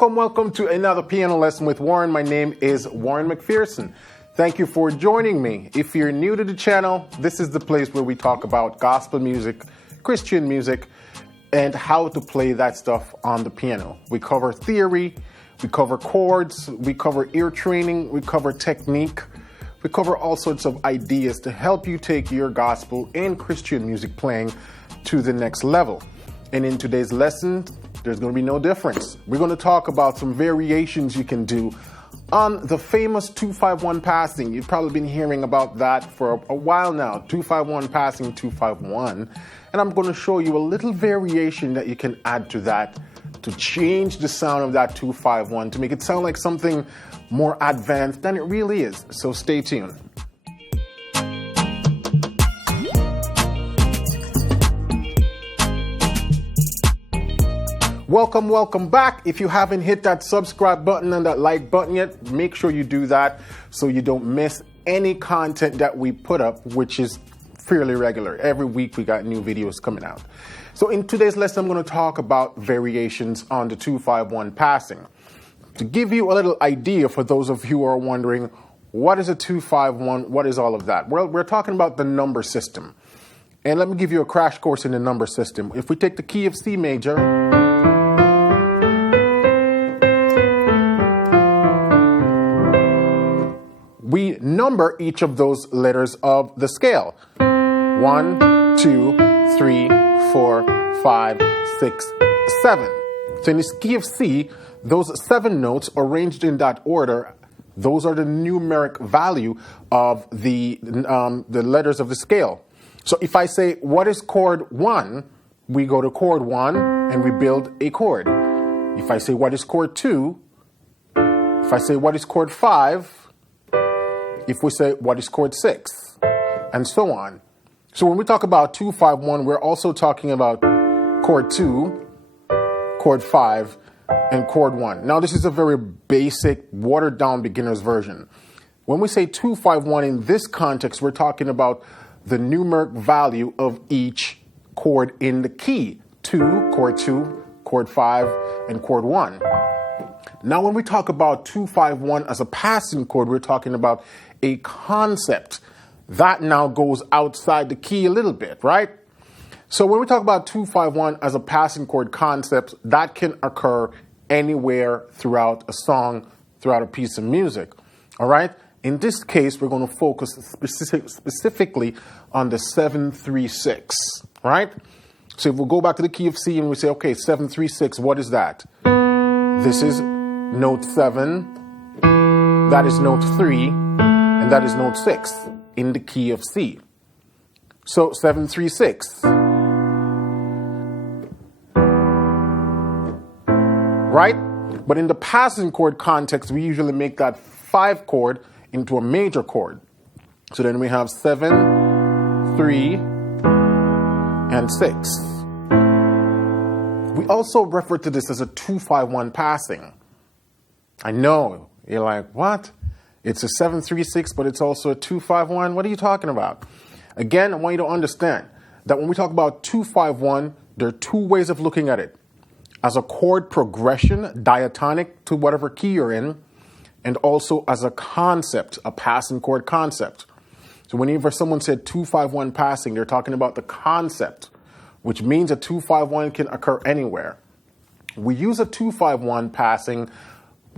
Welcome to another piano lesson with Warren. My name is Warren McPherson. Thank you for joining me. If you're new to the channel, this is the place where we talk about gospel music, Christian music, and how to play that stuff on the piano. We cover theory, we cover chords, we cover ear training, we cover technique, we cover all sorts of ideas to help you take your gospel and Christian music playing to the next level. And in today's lesson, there's going to be no difference. We're going to talk about some variations you can do on the famous 2-5-1 passing. You've probably been hearing about that for a while now, 2-5-1 passing, 2-5-1. And I'm going to show you a little variation that you can add to that to change the sound of that 2-5-1, to make it sound like something more advanced than it really is. So stay tuned. Welcome back. If you haven't hit that subscribe button and that like button yet, make sure you do that so you don't miss any content that we put up, which is fairly regular. Every week we got new videos coming out. So in today's lesson, I'm going to talk about variations on the 2-5-1 passing. To give you a little idea for those of you who are wondering, what is a 2-5-1? What is all of that? Well, we're talking about the number system. And let me give you a crash course in the number system. If we take the key of C major, we number each of those letters of the scale. 1, 2, 3, 4, 5, 6, 7. So in this key of C, those 7 notes arranged in that order, those are the numeric value of the letters of the scale. So if I say, what is chord 1? We go to chord 1 and we build a chord. If I say, what is chord 2? If I say, what is chord 5? If we say, what is chord 6? And so on. So when we talk about 2-5-1, we're also talking about chord 2, chord 5, and chord 1. Now, this is a very basic, watered-down beginner's version. When we say 2-5-1 in this context, we're talking about the numeric value of each chord in the key. 2, chord 5, and chord 1. Now, when we talk about 2-5-1 as a passing chord, we're talking about a concept that now goes outside the key a little bit, right? So when we talk about 2-5-1 as a passing chord concept, that can occur anywhere throughout a song, throughout a piece of music, all right? In this case, we're going to focus specifically on the 7-3-6, right? So if we go back to the key of C and we say, okay, 7-3-6, what is that? This is note 7, that is note 3, and that is note 6 in the key of C. So 7-3-6. Right? But in the passing chord context, we usually make that 5 chord into a major chord. So then we have 7, 3, and 6. We also refer to this as a 2-5-1 passing. I know, you're like, what? It's a 7-3-6, but it's also a 2-5-1? What are you talking about? Again, I want you to understand that when we talk about 2-5-1, there are 2 ways of looking at it. As a chord progression, diatonic to whatever key you're in, and also as a concept, a passing chord concept. So whenever someone said 2-5-1 passing, they're talking about the concept, which means a 2-5-1 can occur anywhere. We use a 2-5-1 passing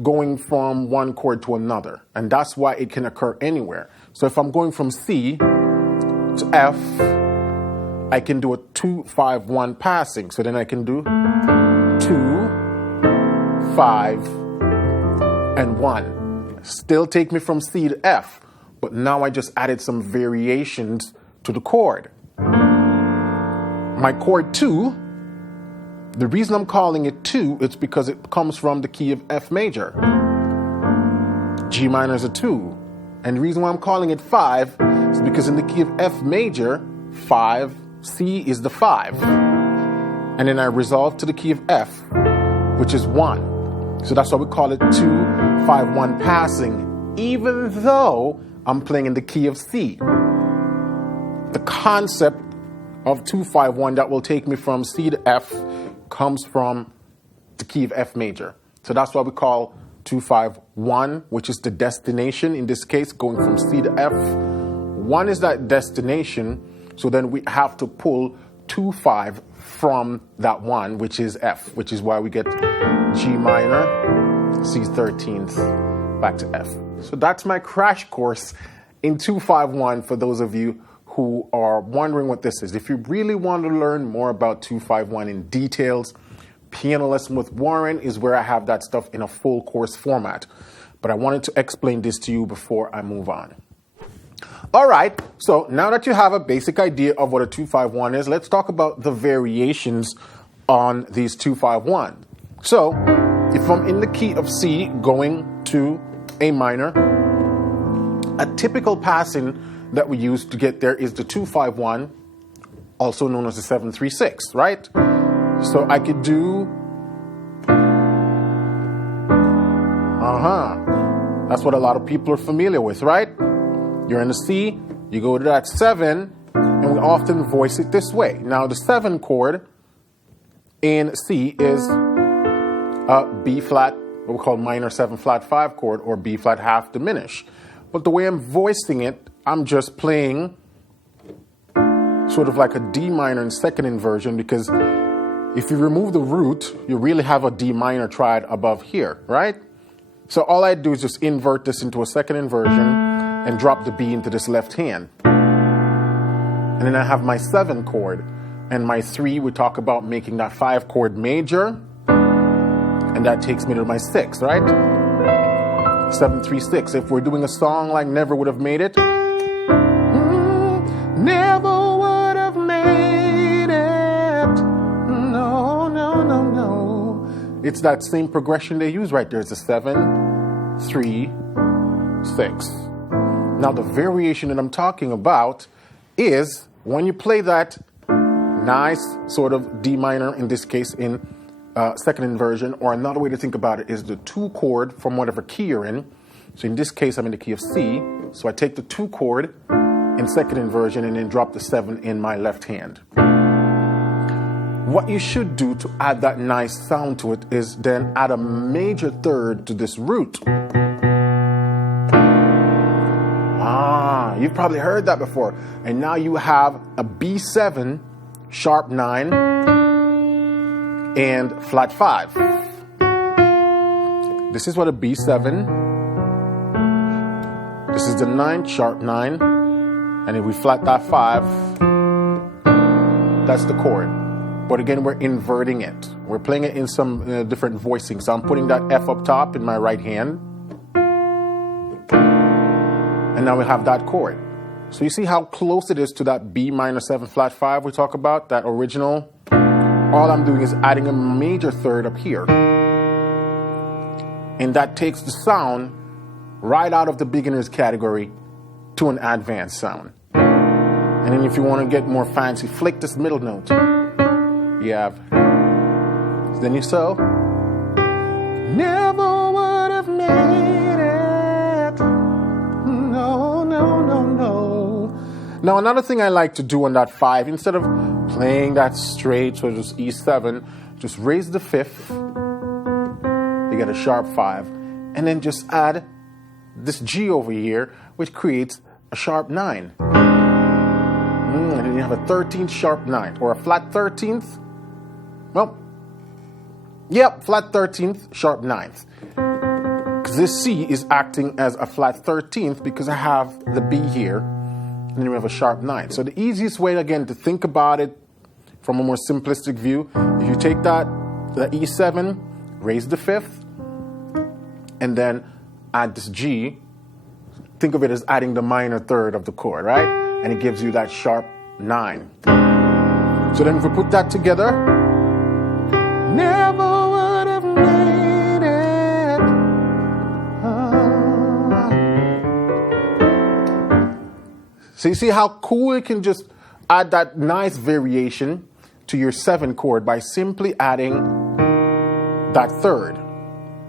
going from one chord to another, and that's why it can occur anywhere. So if I'm going from C to F, I can do a 2-5-1 passing. So then I can do 2, 5, and 1. Still take me from C to F, but now I just added some variations to the chord. My chord 2, the reason I'm calling it 2 is because it comes from the key of F major. G minor is a 2. And the reason why I'm calling it 5 is because in the key of F major, 5, C is the 5. And then I resolve to the key of F, which is 1. So that's why we call it 2-5-1 passing, even though I'm playing in the key of C. The concept of 2-5-1 that will take me from C to F comes from the key of F major. So that's why we call 2-5-1, which is the destination. In this case, going from C to F. 1 is that destination. So then we have to pull 2-5 from that 1, which is F, which is why we get G minor, C 13th, back to F. So that's my crash course in 2-5-1 for those of you who are wondering what this is. If you really want to learn more about 2-5-1 in details, Piano Lesson with Warren is where I have that stuff in a full course format. But I wanted to explain this to you before I move on. All right, so now that you have a basic idea of what a 2-5-1 is, let's talk about the variations on these 2-5-1. So if I'm in the key of C going to A minor, a typical passing that we use to get there is the 2-5-1, also known as the 7-3-6, right? So I could do, that's what a lot of people are familiar with, right? You're in the C, you go to that 7, and we often voice it this way. Now the 7 chord in C is a B flat, what we call minor 7 flat 5 chord, or B flat half diminish. But the way I'm voicing it, I'm just playing sort of like a D minor in second inversion, because if you remove the root, you really have a D minor triad above here, right? So all I do is just invert this into a second inversion and drop the B into this left hand. And then I have my 7 chord. And my 3, we talk about making that 5 chord major. And that takes me to my 6, right? 7-3-6. If we're doing a song like Never Would Have Made It, never would have made it. No, no, no, no. It's that same progression they use right there. It's a 7-3-6. Now the variation that I'm talking about is when you play that nice sort of D minor, in this case in second inversion, or another way to think about it is the 2 chord from whatever key you're in. So in this case, I'm in the key of C. So I take the 2 chord in second inversion and then drop the 7 in my left hand. What you should do to add that nice sound to it is then add a major third to this root. You've probably heard that before. And now you have a B7, sharp 9, and flat 5. This is what a B7. This is the 9, sharp 9. And if we flat that 5, that's the chord. But again, we're inverting it. We're playing it in some different voicing. So I'm putting that F up top in my right hand. And now we have that chord. So you see how close it is to that B minor 7 flat 5 we talk about, that original? All I'm doing is adding a major third up here. And that takes the sound right out of the beginner's category to an advanced sound. And then if you want to get more fancy, flick this middle note. You have, then you so, never would have made it. No, no, no, no. Now another thing I like to do on that 5, instead of playing that straight, so just E7, just raise the 5th, you get a sharp 5, and then just add this G over here, which creates a sharp 9. And then you have a 13th sharp 9, or a flat 13th. Well, yep, flat 13th, sharp 9th. Because this C is acting as a flat 13th because I have the B here, and then we have a sharp 9. So the easiest way, again, to think about it from a more simplistic view, if you take that, the E7, raise the 5th, and then add this G, think of it as adding the minor third of the chord, right? And it gives you that sharp 9. So then if we put that together, never would have made it. So you see how cool you can just add that nice variation to your 7 chord by simply adding that third.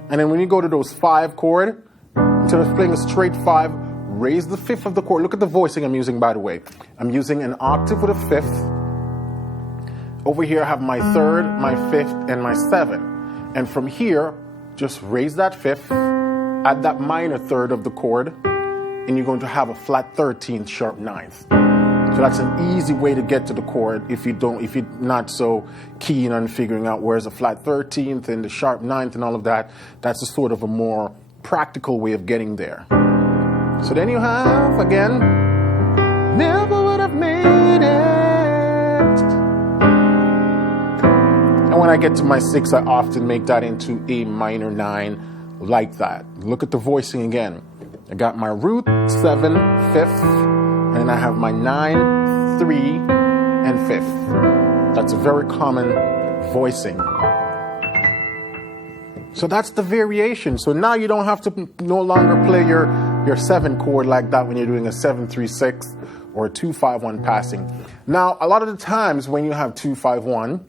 And then when you go to those 5 chord, instead of playing a straight 5, raise the 5th of the chord. Look at the voicing I'm using, by the way. I'm using an octave with a 5th. Over here I have my 3rd, my 5th, and my 7th. And from here, just raise that fifth, add that minor third of the chord, and you're going to have a flat 13th sharp ninth. So that's an easy way to get to the chord if you're not so keen on figuring out where's the flat 13th and the sharp ninth and all of that. That's a sort of a more practical way of getting there. So then you have, again, never would have made it. And when I get to my 6, I often make that into a minor 9 like that. Look at the voicing again. I got my root 7, 5th, and then I have my 9, 3, and 5th. That's a very common voicing. So that's the variation. So now you don't have to no longer play your 7 chord like that when you're doing a 7-3-6 or a 2-5-1 passing. Now, a lot of the times when you have 2-5-1,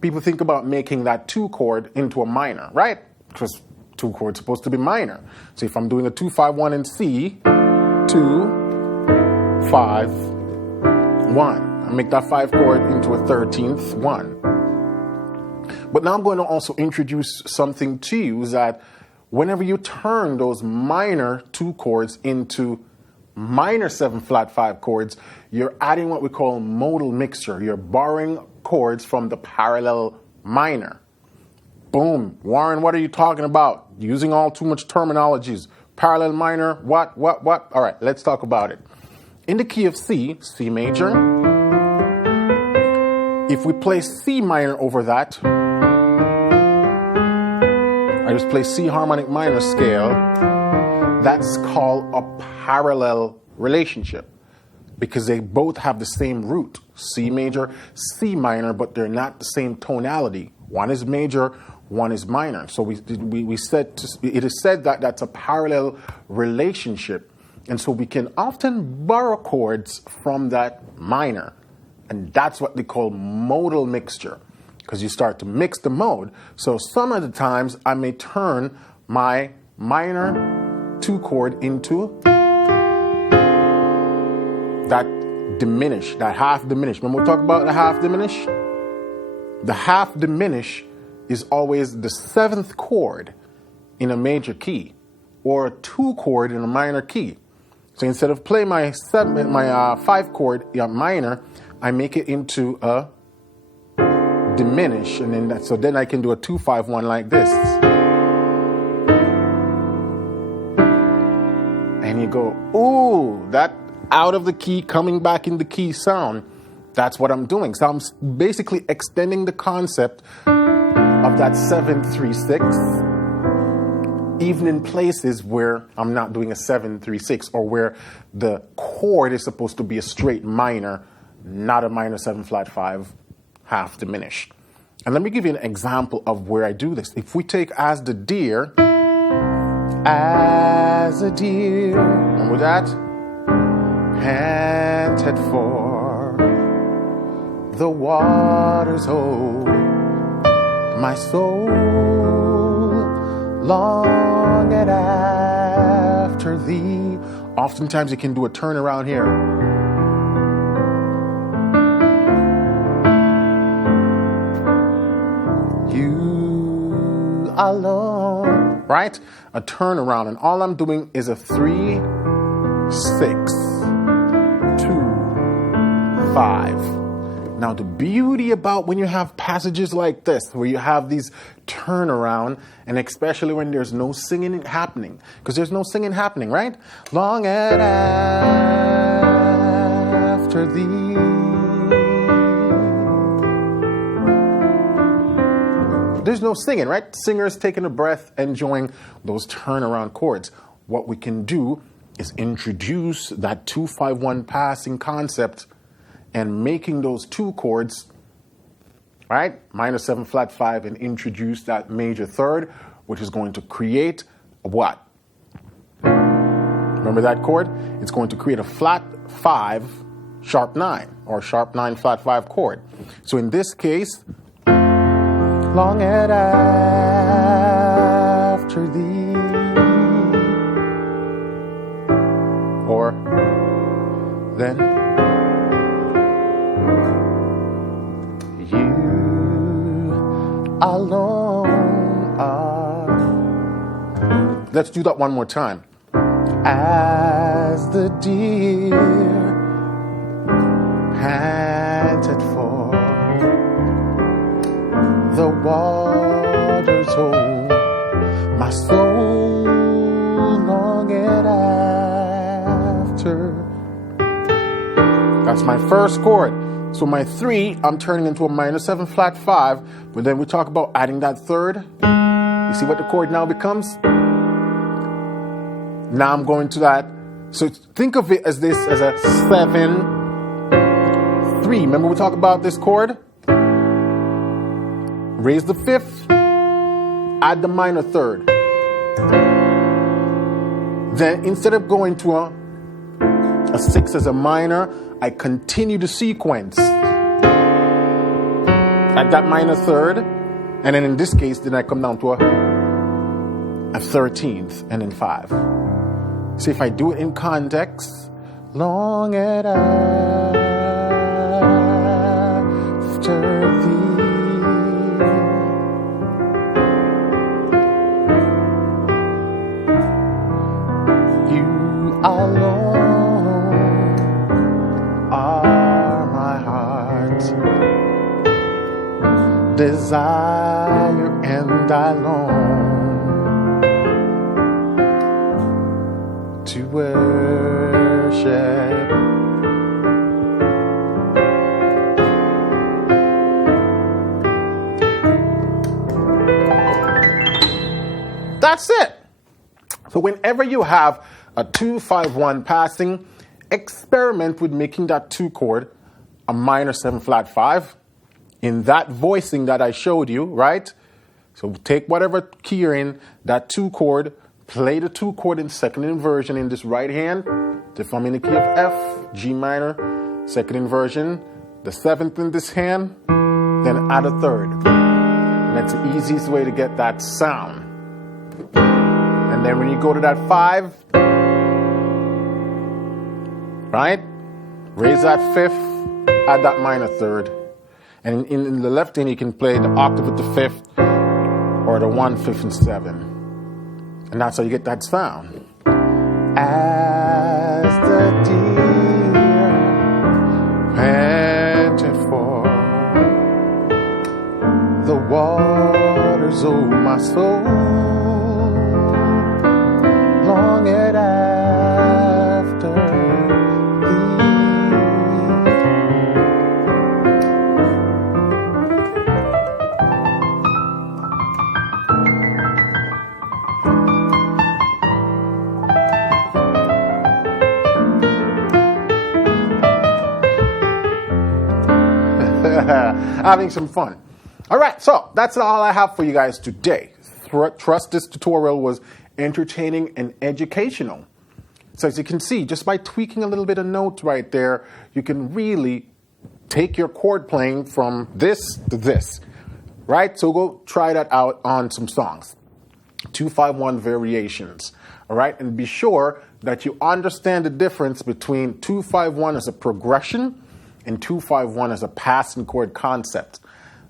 people think about making that 2 chord into a minor, right? Because 2 chords supposed to be minor. So if I'm doing a 2-5-1 in C, 2, 5, 1. I make that 5 chord into a 13th 1. But now I'm going to also introduce something to you, is that whenever you turn those minor 2 chords into minor 7 flat 5 chords, you're adding what we call modal mixture. You're borrowing chords from the parallel minor. Boom. Warren, what are you talking about? Using all too much terminologies. Parallel minor, what? All right, let's talk about it. In the key of C, C major, if we play C minor over that, I just play C harmonic minor scale, that's called a parallel relationship because they both have the same root, C major, C minor, but they're not the same tonality. One is major, one is minor. So we said it is said that that's a parallel relationship. And so we can often borrow chords from that minor. And that's what they call modal mixture, because you start to mix the mode. So some of the times I may turn my minor 2 chord into that diminish, that half diminish. Remember we talked about the half diminish? The half diminish is always the 7th chord in a major key or a 2 chord in a minor key. So instead of playing my 5 chord minor, I make it into a diminish, and then I can do a 2-5-1 like this. And you go, ooh, that out of the key coming back in the key sound. That's what I'm doing. So I'm basically extending the concept of that 7-3-6, even in places where I'm not doing a 7-3-6 or where the chord is supposed to be a straight minor, not a minor 7 flat 5 half diminished. And let me give you an example of where I do this. If we take as the deer, as a deer, remember that? Panted for the waters, oh, my soul longeth after thee. Oftentimes you can do a turnaround here. You alone, right? A turnaround, and all I'm doing is a 3, 6, 2, 5. Now, the beauty about when you have passages like this, where you have these turnaround, and especially when there's no singing happening, because there's no singing happening, right? Long and after thee. There's no singing, right? Singers taking a breath, enjoying those turnaround chords. What we can do is introduce that 2-5-1 passing concept and making those 2 chords, right? Minor 7 flat 5, and introduce that major third, which is going to create a what? Remember that chord? It's going to create a flat 5 sharp 9 or sharp 9 flat 5 chord. So in this case, long and after thee, or then you alone are Let's do that one more time. As the deer panted for the waters, oh, my soul longed after. That's my first chord. So my 3, I'm turning into a minor 7 flat 5, but then we talk about adding that third. You see what the chord now becomes? Now I'm going to that. So think of it as this, as a 7, 3. Remember we talked about this chord? Raise the 5th, add the minor 3rd. Then instead of going to a 6 as a minor, I continue the sequence at that minor 3rd, and then in this case, then I come down to a 13th and then 5. See, if I do it in context, long and after thee, you alone desire, and I long to worship. That's it. So whenever you have a 2-5-1 passing, experiment with making that 2 chord a minor 7 flat 5. In that voicing that I showed you, right? So take whatever key you're in, that 2 chord, play the 2 chord in second inversion in this right hand. If I'm in the key of F, G minor, second inversion, the 7th in this hand, then add a 3rd. And that's the easiest way to get that sound. And then when you go to that 5, right? Raise that 5th, add that minor 3rd. And in the left hand, you can play the octave with the 5th or the 1, 5th, and 7. And that's how you get that sound. As the deer panted for the waters, oh, my soul longed after thee. Having some fun. All right, so that's all I have for you guys today. Trust this tutorial was entertaining and educational. So as you can see, just by tweaking a little bit of notes right there, you can really take your chord playing from this to this, right? So go try that out on some songs. 2-5-1 variations, all right? And be sure that you understand the difference between 2-5-1 as a progression and 2-5-1 as a passing chord concept.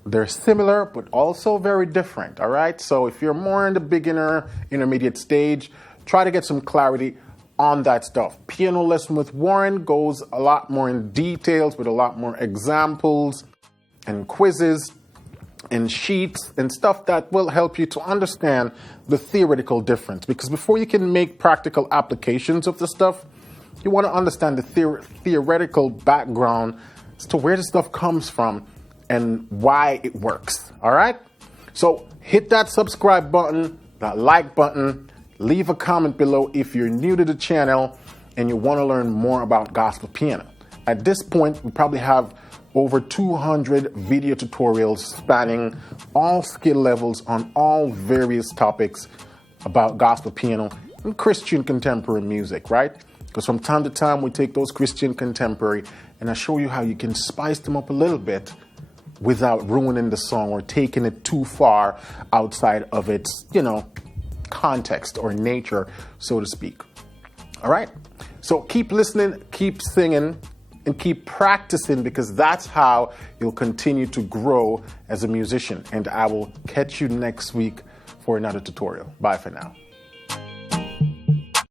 They're similar, but also very different, all right? So if you're more in the beginner, intermediate stage, try to get some clarity on that stuff. Piano Lesson with Warren goes a lot more in details with a lot more examples and quizzes and sheets and stuff that will help you to understand the theoretical difference. Because before you can make practical applications of the stuff, you want to understand the theoretical background as to where the stuff comes from and why it works, all right? So hit that subscribe button, that like button, leave a comment below if you're new to the channel and you want to learn more about gospel piano. At this point, we probably have over 200 video tutorials spanning all skill levels on all various topics about gospel piano and Christian contemporary music, right? Because from time to time, we take those Christian contemporary and I show you how you can spice them up a little bit without ruining the song or taking it too far outside of its, context or nature, so to speak. All right? So keep listening, keep singing, and keep practicing because that's how you'll continue to grow as a musician. And I will catch you next week for another tutorial. Bye for now.